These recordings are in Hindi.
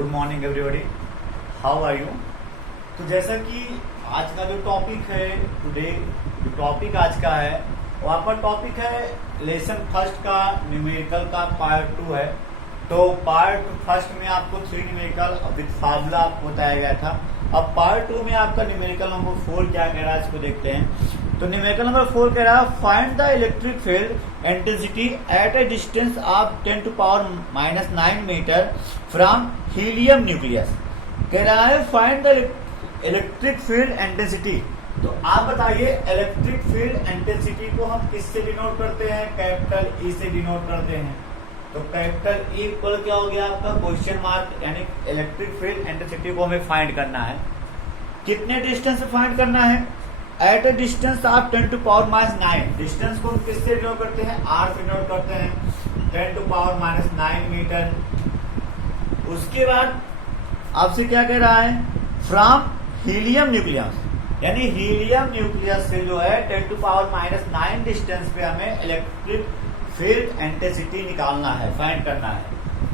Good morning everybody, how are you. तो जैसा कि आज का जो टॉपिक है टुडे, जो टॉपिक आज का है वो आपका टॉपिक है लेसन फर्स्ट का न्यूमेरिकल का पार्ट 2 है। तो पार्ट फर्स्ट में आपको 3 न्यूमेरिकल विद फार्मूला आपको बताया गया था। अब पार्ट 2 में आपका न्यूमेरिकल नंबर 4 क्या कह रहा है इसको देखते हैं। तो न्यूमेरिकल नंबर 4 कह रहा है find the electric field intensity at a distance of 10 to power -9 metre from helium nucleus. कह रहा है find the electric field intensity. तो आप बताइए इलेक्ट्रिक फील्ड इंटेंसिटी को हम किससे डिनोट करते हैं? कैपिटल ई से डिनोट करते हैं। तो कैपिटल ई इक्वल क्या हो गया आपका क्वेश्चन मार्क, यानी इलेक्ट्रिक फील्ड इंटेंसिटी को हमें फाइंड करना है। कितने डिस्टेंस से फाइंड करना है? At a distance of 10 to power -9। Distance को हम किससे डिनोट करते हैं? आर से डिनोट करते हैं, 10 to power -9 मीटर। उसके बाद आपसे क्या कह रहा है? फ्रॉम हीलियम न्यूक्लियस, यानी हीलियम न्यूक्लियस से जो है 10 to power -9 डिस्टेंस पे हमें इलेक्ट्रिक फील्ड इंटेंसिटी निकालना है, फाइंड करना है।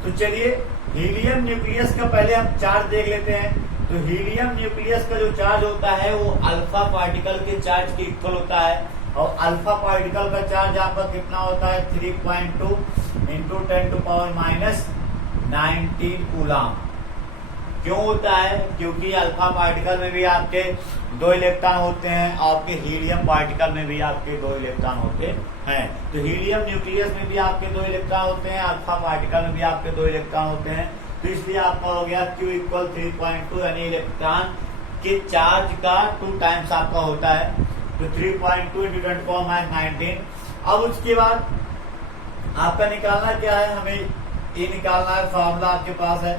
तो चलिए हीलियम न्यूक्लियस का पहले हम चार्ज देख लेते हैं। तो हीलियम न्यूक्लियस का जो चार्ज होता है वो अल्फा पार्टिकल के चार्ज के इक्वल होता है, और अल्फा पार्टिकल का चार्ज आपका कितना होता है? 3.2 इंटू 10 to power -19 कूलम। क्यों होता है? क्योंकि अल्फा पार्टिकल में भी आपके 2 इलेक्ट्रॉन होते हैं, और आपके हीलियम पार्टिकल में भी आपके 2 इलेक्ट्रॉन होते हैं। तो हीलियम न्यूक्लियस में भी आपके 2 इलेक्ट्रॉन होते हैं, अल्फा पार्टिकल में भी आपके 2 इलेक्ट्रॉन होते हैं। तो इसलिए आपका हो गया Q इक्वल 3.2, यानी इलेक्ट्रॉन के चार्ज का 2 टाइम्स आपका होता है। तो 3.2 इंटू 10 to power -19। अब उसके बाद आपका निकालना क्या है? हमें ये निकालना है, फॉर्मूला आपके पास है।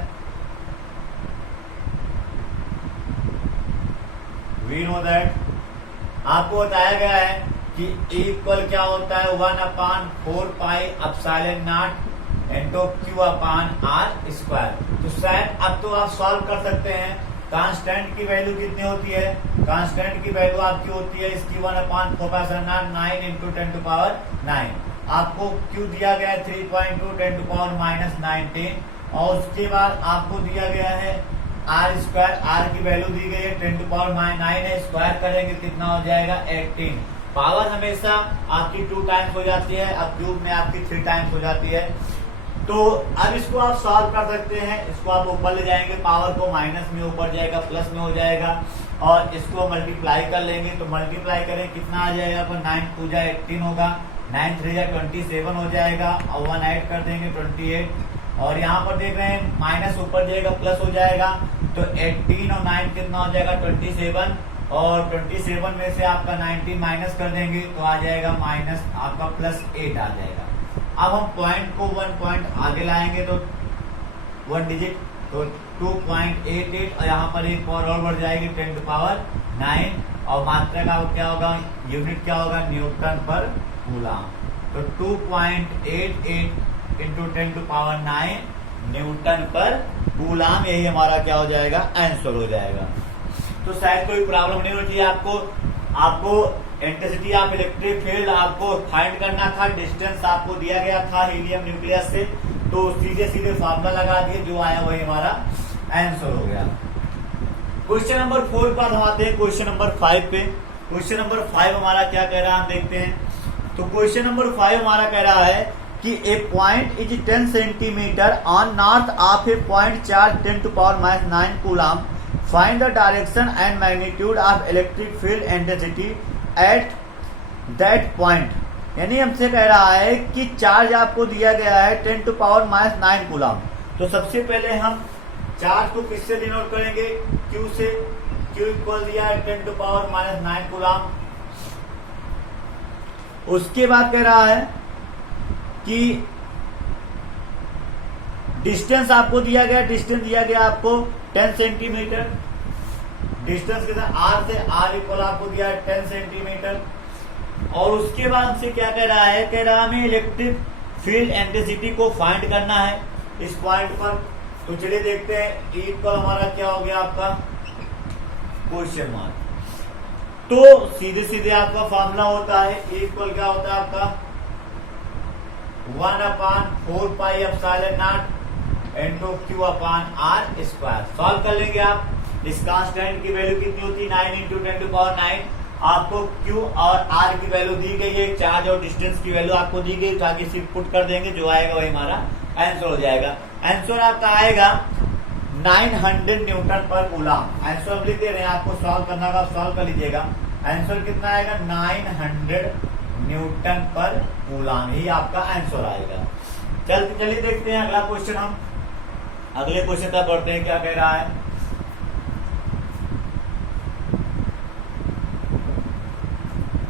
वी नो दैट, आपको बताया गया है कि E इक्वल क्या होता है? 1/4 pi epsilon naught into Q upon R square. तो शायद अब तो आप सॉल्व कर सकते हैं। कांस्टेंट की वैल्यू कितनी होती है? कांस्टेंट की वैल्यू आपकी होती है इसकी 1/4 इंटू 10 to power 9। आपको Q दिया गया है 3.2 10 to power -19, और उसके बाद आपको दिया गया है R स्क्वायर। R की वैल्यू दी गई है 10 to power -9 है, स्क्वायर करेंगे कितना हो जाएगा? 18। पावर हमेशा आपकी 2 टाइम्स हो जाती है, अब क्यूब में आपकी 3 टाइम्स हो जाती है। तो अब इसको आप सॉल्व कर सकते हैं। इसको आप ऊपर ले जाएंगे, पावर को माइनस में ऊपर जाएगा, प्लस में हो जाएगा, और इसको मल्टीप्लाई कर लेंगे। तो मल्टीप्लाई करें कितना आ जाएगा? 9 2 जा 18 होगा, 9 3 जा 27 हो जाएगा, और 1 ऐड कर देंगे 28। और यहाँ पर देख रहे हैं माइनस ऊपर जाएगा, प्लस हो जाएगा। तो 18 और 9 कितना हो जाएगा? 27, और 27 में से आपका 19 माइनस कर देंगे तो आ जाएगा माइनस आपका +8 आ जाएगा। अब हम पॉइंट को 1 पॉइंट आगे लाएंगे तो 1 डिजिट, तो 2.88, और यहाँ पर एक पावर और बढ़ जाएगी 10 to power 9, और मात्रा का क्या होगा? यूनिट क्या होगा? न्यूटन पर कूलम। तो 2.88 इंटू 10 to power 9 न्यूटन पर कूलम, यही हमारा क्या हो जाएगा? आंसर हो जाएगा। तो शायद कोई प्रॉब्लम नहीं होती आपको इंटेंसिटी ऑफ इलेक्ट्रिक फील्ड आपको फाइंड करना था। डिस्टेंस आपको दिया गया था हीलियम न्यूक्लियस से, तो सीधे फार्मूला लगा दिए, जो आया वही हमारा आंसर हो गया। क्वेश्चन नंबर 4 पर हम आते हैं क्वेश्चन नंबर 5 पे। क्वेश्चन नंबर 5 हमारा क्या कह रहा है हम देखते हैं। तो क्वेश्चन नंबर 5 हमारा कह रहा है कि a point is 10 centimetre on north of a point charge 10 to power -9 coulomb. Find the direction and magnitude of electric field intensity at that point. यानी हमसे कह रहा है कि चार्ज आपको दिया गया है 10 to power -9 कूलम। तो सबसे पहले हम चार्ज को किससे डिनोट करेंगे? Q से। Q इक्वल दिया है 10 to power -9 कूलम। उसके बाद कह रहा है कि डिस्टेंस आपको दिया गया, डिस्टेंस दिया गया आपको 10 सेंटीमीटर। डिस्टेंस के साथ R से, R इक्वल आपको दिया है 10 सेंटीमीटर। और उसके बाद हमसे क्या कह रहा है? कह रहा है हमें इलेक्ट्रिक फील्ड इंटेंसिटी को फाइंड करना है इस पॉइंट पर। तो चलिए देखते हैं। E इक्वल हमारा क्या हो गया आपका? Question mark. तो सीधे आपका फॉर्मूला होता है E इक्वल क्या होता है आपका? 1/4 pi epsilon naught into q upon r square. Solve कर लेंगे आप। इस कांस्टेंट की वैल्यू कितनी होती है 9 इंटू 10 टू पावर 9। आपको क्यू और आर की वैल्यू दी गई है, चार्ज और डिस्टेंस की वैल्यू आपको दी गई, ताकि सिर्फ पुट कर देंगे, जो आएगा वही हमारा आंसर हो जाएगा। आंसर आपका आएगा 900 न्यूटन पर कूलम। आंसर हम लिख दे रहे हैं, आपको सॉल्व करना होगा, सॉल्व कर लीजिएगा। आंसर कितना आएगा 900 न्यूटन पर कूलम, ही आपका आंसर आएगा। चलिए देखते हैं अगला क्वेश्चन। हम अगले क्वेश्चन तक बढ़ते हैं, क्या कह रहा है।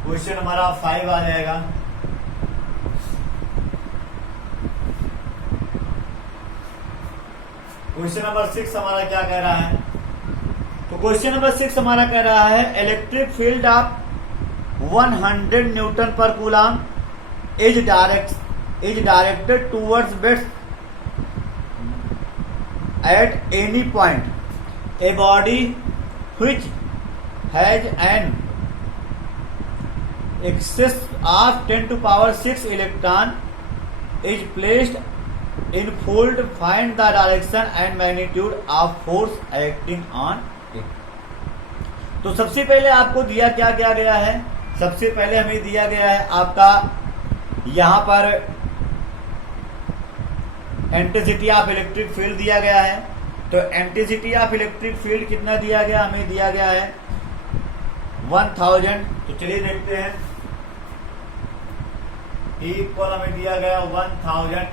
क्वेश्चन हमारा 5 आ जाएगा। क्वेश्चन नंबर 6 हमारा क्या कह रहा है। तो क्वेश्चन नंबर 6 हमारा कह रहा है इलेक्ट्रिक फील्ड ऑफ 100 न्यूटन पर coulomb is directed towards beds at any point. A body which has an excess of 10 to power 6 electron is placed in fold. Find the direction and magnitude of force acting on it. तो सबसे पहले आपको दिया क्या गया है। सबसे पहले हमें दिया गया है आपका यहां पर इंटेंसिटी ऑफ इलेक्ट्रिक फील्ड दिया गया है। तो इंटेंसिटी ऑफ इलेक्ट्रिक फील्ड कितना दिया गया, हमें दिया गया है 1000। तो चलिए देखते हैं। इक्वल हमें दिया गया 1000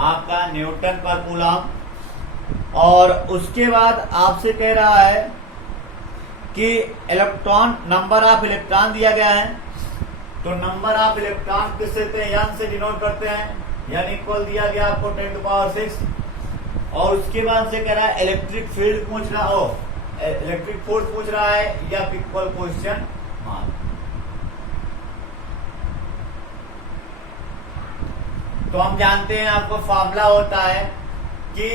आपका न्यूटन पर कूलम। और उसके बाद आपसे कह रहा है कि इलेक्ट्रॉन, नंबर ऑफ इलेक्ट्रॉन दिया गया है। तो नंबर ऑफ इलेक्ट्रॉन किससे देते हैं, एन से डिनोट करते हैं। यानी इक्वल दिया गया आपको 10 to power 6। और उसके बाद से कह रहा है इलेक्ट्रिक फील्ड पूछ रहा हो, इलेक्ट्रिक फोर्स पूछ रहा है, या इक्वल क्वेश्चन मार्क। तो हम जानते हैं आपको फार्मूला होता है कि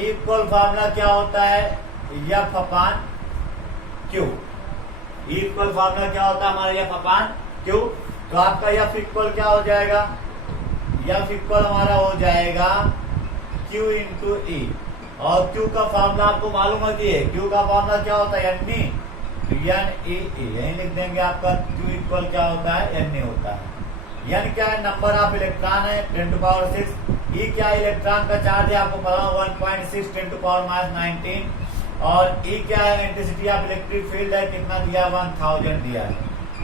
इक्वल फार्मूला क्या होता है, F upon Q. Equal formula क्या होता है हमारा, एफ अपॉन क्यू। तो आपका एफ इक्वल क्या हो जाएगा, एफ इक्वल हमारा हो जाएगा क्यू इंटू ई। और क्यू का फार्मूला आपको मालूम होती है, क्यू का फार्मूला क्या होता है, एन ई। यही लिख देंगे आपका क्यू इक्वल क्या होता है, एन ई होता है। यानी क्या है, नंबर ऑफ इलेक्ट्रॉन है 10 to power 6। ई क्या इलेक्ट्रॉन का चार्ज है आपको पता 1.6 10 to power -19। और ई क्या है, इंटेंसिटी ऑफ इलेक्ट्रिक फील्ड है, कितना दिया 1000 दिया है।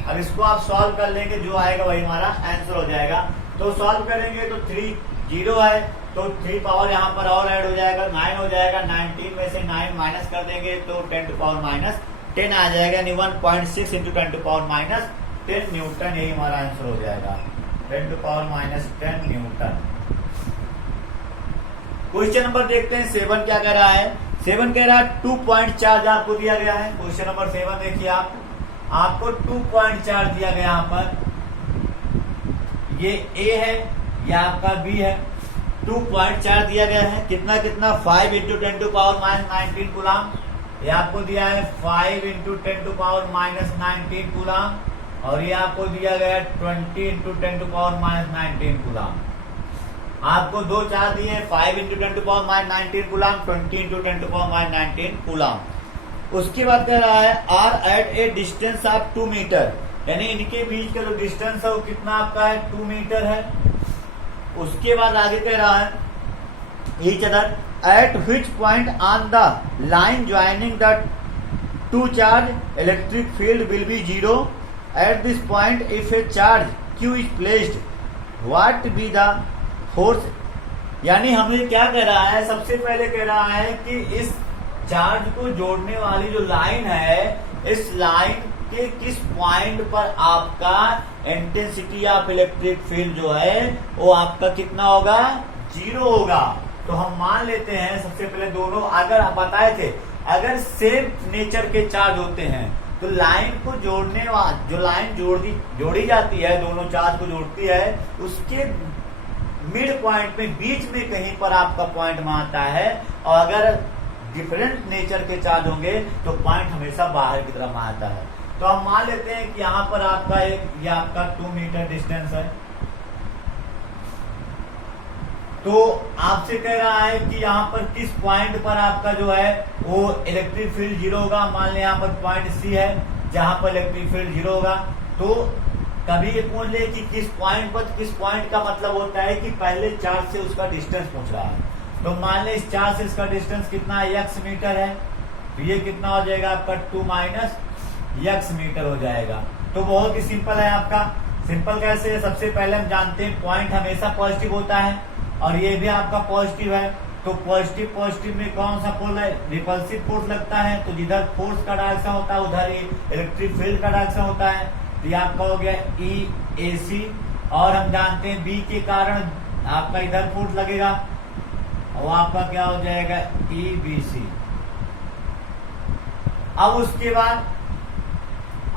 अब इसको आप सॉल्व कर लेंगे, जो आएगा वही हमारा आंसर हो जाएगा। तो सॉल्व करेंगे तो 3 0 है, तो 3 पावर यहाँ पर और ऐड हो जाएगा, 9 हो जाएगा। 19 में से 9 माइनस कर देंगे तो 10 to power -10 आ जाएगा। यानी 1.6 इंटू 10 to power -10 न्यूटन, यही हमारा आंसर हो जाएगा, 10 to power -10 Newton. Question number देखते हैं 7 क्या कह रहा है। 7 कह रहा है 2 पॉइंट चार्ज आपको दिया गया है। क्वेश्चन नंबर 7 देखिए आप, आपको 2 पॉइंट चार्ज दिया गया यहाँ पर, ये ए है, या आपका बी है। 2 पॉइंट चार्ज दिया गया है, कितना 5 इंटू 10 to power -19 कूलम। ये आपको दिया है 5 इंटू 10 to power -19 कूलम। और ये आपको दिया गया 20 इंटू 10 to power -19 कूलम। आपको दो चार्ज दिए, 5 into 10 to power -19 coulomb, 20 into 10 to power -19 coulomb. उसके बाद कह रहा है r at a distance of 2 metre, यानी इनके बीच का जो डिस्टेंस है वो कितना आपका है, 2 मीटर है। उसके बाद आगे कह रहा है each other at which point on the line joining the 2 charge electric field will be 0। At this point, if a charge Q is placed, what be the force? यानी हमें क्या कह रहा है, सबसे पहले कह रहा है कि इस चार्ज को जोड़ने वाली जो लाइन है, इस लाइन के किस पॉइंट पर आपका इंटेंसिटी ऑफ इलेक्ट्रिक फील्ड जो है वो आपका कितना होगा, 0 होगा। तो हम मान लेते हैं सबसे पहले दोनों, अगर हम बताए थे अगर सेम नेचर के चार्ज होते हैं तो लाइन को जोड़ने वाली जो लाइन जोड़ी जाती है, दोनों चार्ज को जोड़ती है, उसके मिड पॉइंट में बीच में कहीं पर आपका पॉइंट मारता है। और अगर डिफरेंट नेचर के चार्ज होंगे तो पॉइंट हमेशा बाहर की तरफ आता है। तो हम मान लेते हैं कि यहाँ पर आपका ये आपका 2 मीटर डिस्टेंस है। तो आपसे कह रहा है कि यहाँ पर किस पॉइंट पर आपका जो है वो इलेक्ट्रिक फील्ड जीरो होगा। मान लें यहाँ पर पॉइंट सी है जहां पर इलेक्ट्रिक फील्ड जीरो होगा। तो कभी ये पूछ ले कि किस पॉइंट पर, किस पॉइंट का मतलब होता है कि पहले चार्ज से उसका डिस्टेंस पूछ रहा है। तो मान लें इस चार्ज से इसका डिस्टेंस कितना है, x मीटर है, तो ये कितना हो जाएगा आपका 2 माइनस x मीटर हो जाएगा। तो बहुत ही सिंपल है आपका। सिंपल कैसे है, सबसे पहले हम जानते हैं पॉइंट हमेशा पॉजिटिव होता है और ये भी आपका पॉजिटिव है। तो पॉजिटिव पॉजिटिव में कौन सा पोल है, रिपल्सिव फोर्स लगता है। तो जिधर फोर्स का डायरेक्शन होता है उधर ही इलेक्ट्रिक फील्ड का डायरेक्शन होता है। तो ये आपका हो गया EAC। और हम जानते हैं B के कारण आपका इधर फोर्स लगेगा और आपका क्या हो जाएगा EBC। अब उसके बाद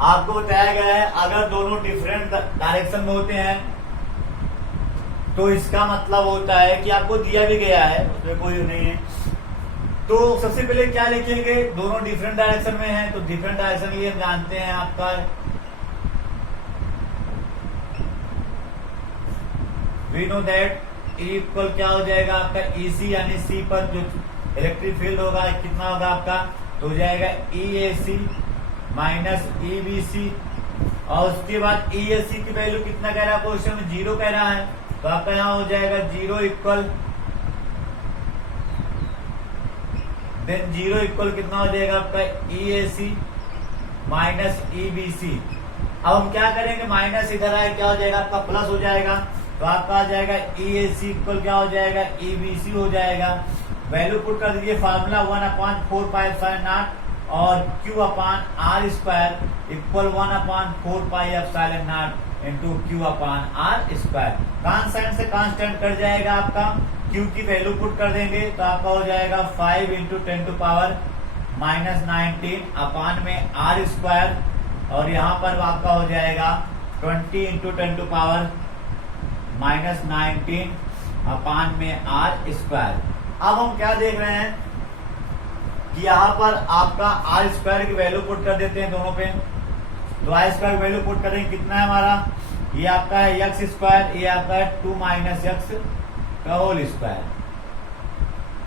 आपको बताया गया है अगर दोनों डिफरेंट डायरेक्शन में होते हैं तो इसका मतलब होता है कि आपको दिया भी गया है, उसमें कोई नहीं है। तो सबसे पहले क्या लिखेंगे, दोनों डिफरेंट डायरेक्शन में हैं। तो डिफरेंट डायरेक्शन के लिए हम जानते हैं आपका we know that E equal क्या हो जाएगा आपका EC, यानी C पर जो इलेक्ट्रिक फील्ड होगा कितना होगा आपका, तो हो जाएगा EAC माइनस EBC। और उसके बाद EAC की वैल्यू कितना कह रहा है क्वेश्चन में, 0 कह रहा है। तो आपका यहाँ हो जाएगा 0 इक्वल, देन 0 इक्वल कितना हो जाएगा आपका EAC माइनस EBC। अब हम क्या करेंगे, माइनस इधर आए क्या हो जाएगा आपका प्लस हो जाएगा। तो आपका आ जाएगा EAC इक्वल क्या हो जाएगा EBC हो जाएगा। वैल्यू पुट कर दीजिए, फार्मूला 1/4πε0 और Q/r² equal 1/4πε0 into Q/r²। Constant से कांस्टेंट कट जाएगा आपका, Q की वैल्यू पुट कर देंगे तो आपका हो जाएगा 5 इंटू 10⁻⁻⁹ अपान में r²। और यहाँ पर आपका हो जाएगा 20 इंटू 10⁻⁻⁹ अपान में r²। अब हम क्या देख रहे हैं कि यहाँ पर आपका r² की वैल्यू पुट कर देते हैं दोनों पे। तो r² की वैल्यू पुट करेंगे, कितना है हमारा, ये आपका है x², ये आपका है 2 माइनस x का होल स्क्वायर।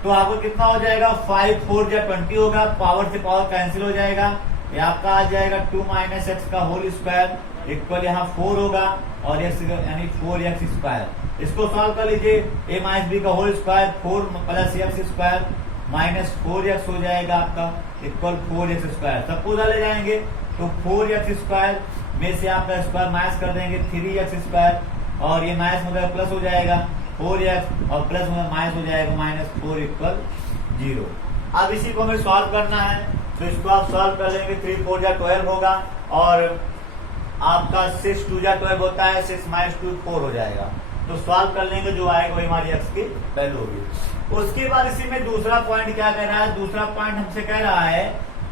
तो आपको कितना हो जाएगा, 5 4 या 20 होगा, पावर से पावर कैंसिल हो जाएगा। ये आपका आ जाएगा 2 माइनस x का होल स्क्वायर इक्वल यहाँ 4 होगा और x यानी 4x²। इसको सॉल्व कर लीजिए, a माइनस b का whole square 4 plus x² minus 4x हो जाएगा आपका इक्वल 4x²। सबको उधर ले जाएंगे तो 4x² में से आपका स्क्वायर माइनस कर देंगे 3x² और ये माइनस हो जाएगा प्लस हो जाएगा 4x और प्लस माइनस हो जाएगा -4 इक्वल 0। अब इसी को हमें सॉल्व करना है, तो इसको आप सॉल्व कर लेंगे। 3 4 या 12 होगा और आपका 6 2 या 12 होता है, 6 माइनस 2 4 हो जाएगा। तो सॉल्व कर लेंगे, जो आएगा वही हमारी x की वैल्यू होगी। उसके बाद इसी में दूसरा पॉइंट क्या कह रहा है, दूसरा पॉइंट हमसे कह रहा है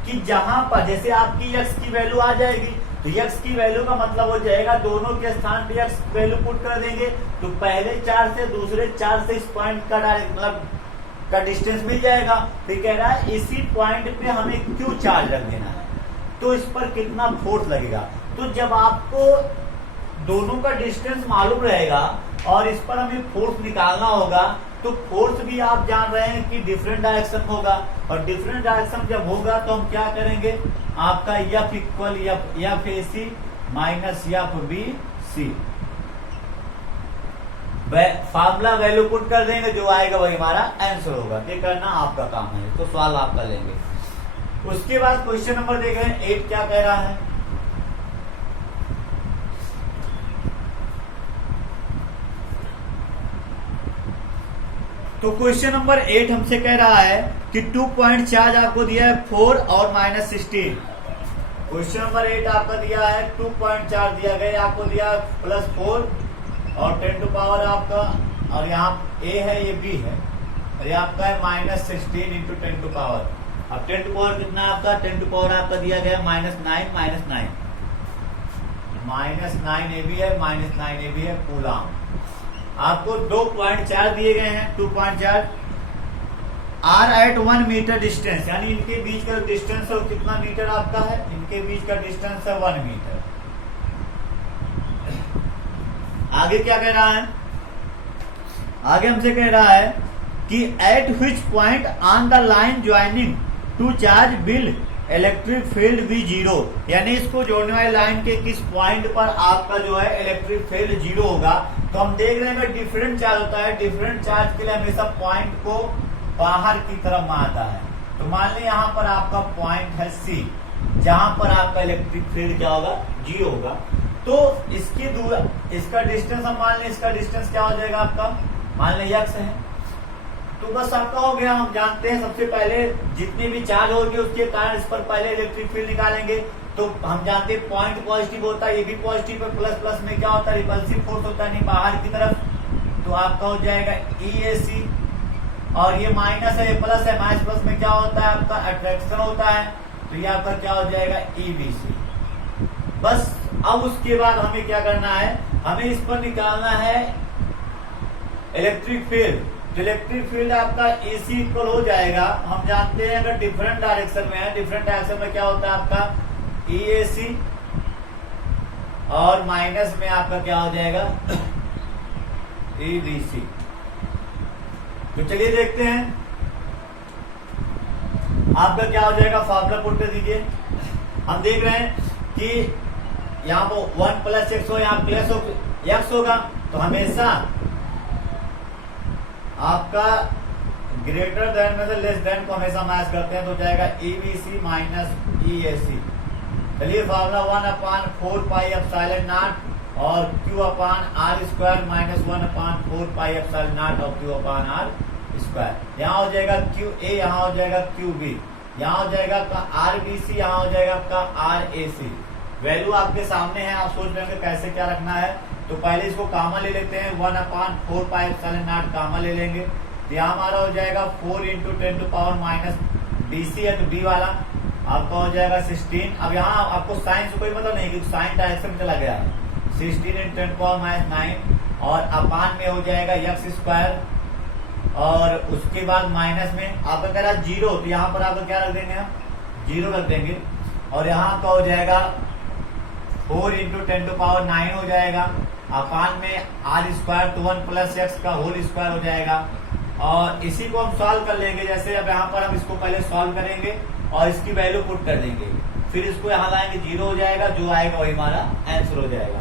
कि जहां पर जैसे आपकी x की वैल्यू आ जाएगी तो x की वैल्यू का मतलब हो जाएगा दोनों के स्थान पे x वैल्यू पुट कर देंगे तो पहले चार्ज से दूसरे चार्ज से इस पॉइंट का डायरेक्ट मतलब का डिस्टेंस मिल जाएगा। तो कह रहा है इसी पॉइंट पे हमें क्यों चार्ज रख देना है, तो इस पर कितना फोर्स लगेगा। तो जब आपको दोनों का डिस्टेंस मालूम रहेगा और इस पर हमें फोर्स निकालना होगा तो फोर्स भी आप जान रहे हैं कि डिफरेंट डायरेक्शन होगा और डिफरेंट डायरेक्शन जब होगा तो हम क्या करेंगे, आपका F equal FAC minus FBC formula value put कर देंगे, जो आएगा वही हमारा आंसर होगा। ये करना आपका काम है, तो सवाल आप कर लेंगे। उसके बाद क्वेश्चन नंबर देख रहे हैं 8 क्या कह रहा है। तो क्वेश्चन नंबर 8 हमसे कह रहा है कि 2 पॉइंट चार्ज आपको दिया है 4 और -16। क्वेश्चन नंबर 8 आपका दिया है 2 पॉइंट चार्ज दिया गया, आपको दिया +4 और 10 टू पावर आपका, और यहाँ A है ये B है और ये आपका है -16 इंटू 10 टू पावर। अब 10 टू पावर कितना है आपका, 10 टू पावर आपका दिया गया -9 -9 AB है -9 AB है कूलम। आपको 2 पॉइंट चार्ज दिए गए हैं, 2 point charge are at 1 metre distance, यानी इनके बीच का डिस्टेंस है कितना मीटर आपका है, इनके बीच का डिस्टेंस है 1 मीटर। आगे क्या कह रहा है, आगे हमसे कह रहा है कि at which point on the line joining two charge will electric field भी जीरो, यानी इसको जोड़ने वाली लाइन के किस पॉइंट पर आपका जो है इलेक्ट्रिक फील्ड जीरो होगा। तो हम देख रहे हैं डिफरेंट चार्ज होता है, डिफरेंट चार्ज के लिए हमेशा पॉइंट को बाहर की तरफ मारता है। तो मान लीजिए यहाँ पर आपका पॉइंट है सी, जहां पर आपका इलेक्ट्रिक फील्ड क्या होगा, जीरो होगा। तो इसकी दूर, इसका डिस्टेंस हम मान लें, इसका डिस्टेंस क्या हो जाएगा आपका, मान लें x है। तो बस आपका हो गया। हम जानते हैं सबसे पहले जितने भी चार्ज होंगे उसके कारण इस पर पहले इलेक्ट्रिक फील्ड निकालेंगे। तो हम जानते हैं पॉइंट पॉजिटिव होता है, ये भी पॉजिटिव है, प्लस प्लस में क्या होता है, रिपल्सिव फोर्स होता है, नहीं बाहर की तरफ। तो आपका हो जाएगा EAC, और ये माइनस है, ये प्लस है, माइनस प्लस में क्या होता है आपका अट्रैक्शन होता है। तो ये आपका क्या हो जाएगा EBC। बस अब उसके बाद हमें क्या करना है, हमें इस पर निकालना है इलेक्ट्रिक फील्ड। तो इलेक्ट्रिक फील्ड आपका AC इक्वल हो जाएगा, हम जानते हैं अगर डिफरेंट डायरेक्शन में है, डिफरेंट डायरेक्शन में क्या होता है आपका EAC, और माइनस में आपका क्या हो जाएगा EBC। तो चलिए देखते हैं आपका क्या हो जाएगा, फॉर्मूला पुट कर दीजिए। हम देख रहे हैं कि यहाँ पर 1 प्लस एक्स हो, यहाँ प्लस एक्स होगा। तो हमेशा आपका ग्रेटर देन में से लेस देन को हमेशा मैच करते हैं, तो जाएगा EBC माइनस EAC। चलिए फॉर्मूला 1/4 पाई एप्सिलॉन नॉट और Q upon R square minus 1/4 pi epsilon not और Q अपान R स्क्वायर। यहाँ हो जाएगा QA, यहाँ हो जाएगा QB, यहाँ हो जाएगा आपका RBC, यहाँ हो जाएगा आपका RAC। वैल्यू आपके सामने है, आप सोच रहे होंगे कैसे क्या रखना है। तो पहले इसको कामा ले लेते हैं, 1/4 पाई एप्सिलॉन नॉट कामा ले लेंगे। तो यहाँ हमारा हो जाएगा 4 × 10 टू पावर माइनस DC है, तो D वाला आपका हो जाएगा 16। अब यहाँ आपको साइन से कोई मतलब नहीं, क्योंकि साइन डायरेक्शन में चला गया है। 16 × 10 पावर माइनस 9 और अपान में हो जाएगा x स्क्वायर, और उसके बाद माइनस में आपका कह रहा है 0, तो यहाँ पर आपका क्या रख देंगे, हम 0 रख देंगे। और यहाँ का हो जाएगा 4 × 10 टू पावर 9 हो जाएगा, अपान में R स्क्वायर, तो 1 प्लस x का होल स्क्वायर हो जाएगा। और इसी को हम सॉल्व कर लेंगे, जैसे अब यहाँ पर हम इसको पहले सॉल्व करेंगे और इसकी वैल्यू पुट कर देंगे, फिर इसको यहाँ लाएंगे, 0 हो जाएगा, जो आएगा वही हमारा आंसर हो जाएगा।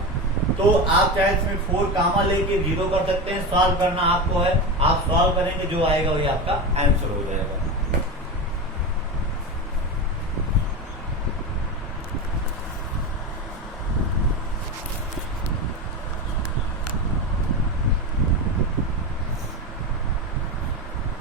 तो आप चाहे इसमें 4 कामा लेके 0 कर सकते हैं, सॉल्व करना आपको है, आप सॉल्व करेंगे, जो आएगा वही आपका आंसर हो जाएगा।